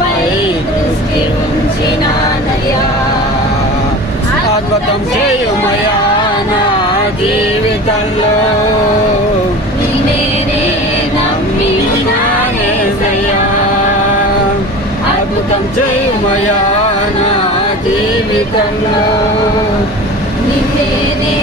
పై దృష్టి ఉంచినానయ్యా. అద్భుతం చేయుమయా నా జీవితంలో, నేనే నమ్మి ఉన్నానేసయ్యా. అద్భుతం చేయుమయా నా జీవితంలో, నిన్నే